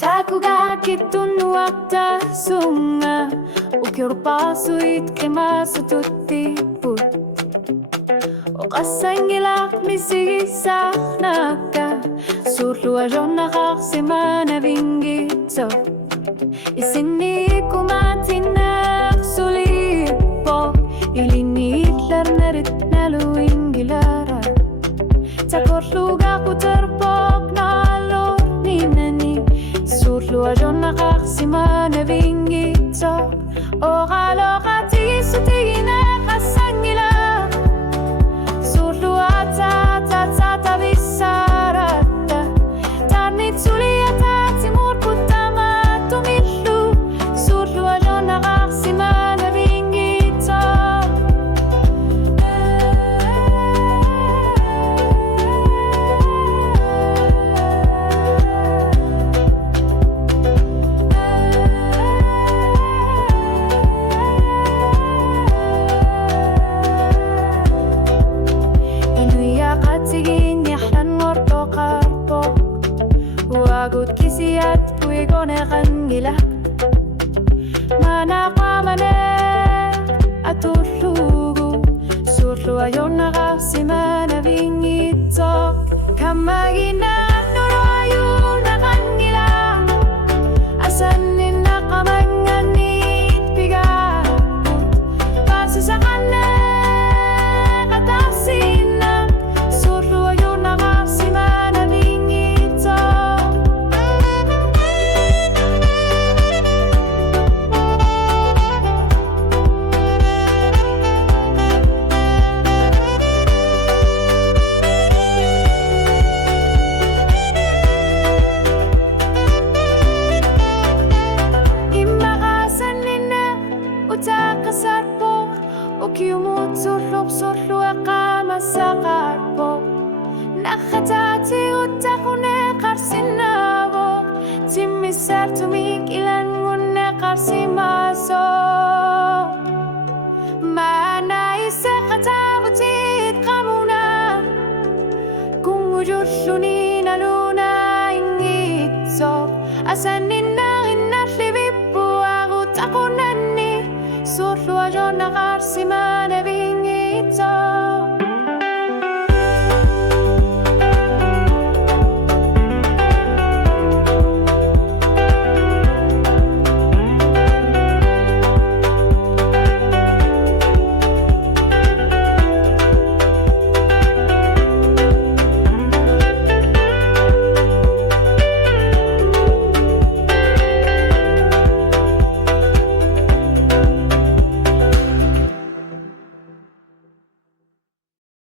Takuga kittunuakta sunga ukiurpaasuit kemassa tuttiput oqassangilaq misigissa nakka surlua jonnaqaqsimana vingitso isinni kumatinaq sulippo iliniitlarnarit naluingilara takorluga quterpok naalor ninani surlua jonnaqaqsimana vingitso oqaloqatiisutigina qassangila surlua ta vissaratta tarnit suliyata timur puttama tumillu surlua jonnaqaqsimana vingitso Wagut kisiat puigone qangilak mana qamane atullugu surlu ayonnaqaqsimana vingitso kammagina nuru ayuna qangila asanninna qamanganit pigaakut parsisaqanne qatarsinna surlu ayonnaqaqsimana vingitso utakasarpo ukiumut surlu aqama saqarpo nakhatati utakune qarsinavo timmisartumik ilangunne qarsimaso mana isaqatavutit qamuna kungujulluni naluna ingitso asanninna innallivippu aguttakunanni surlu ayonnaqaqsimana vingitso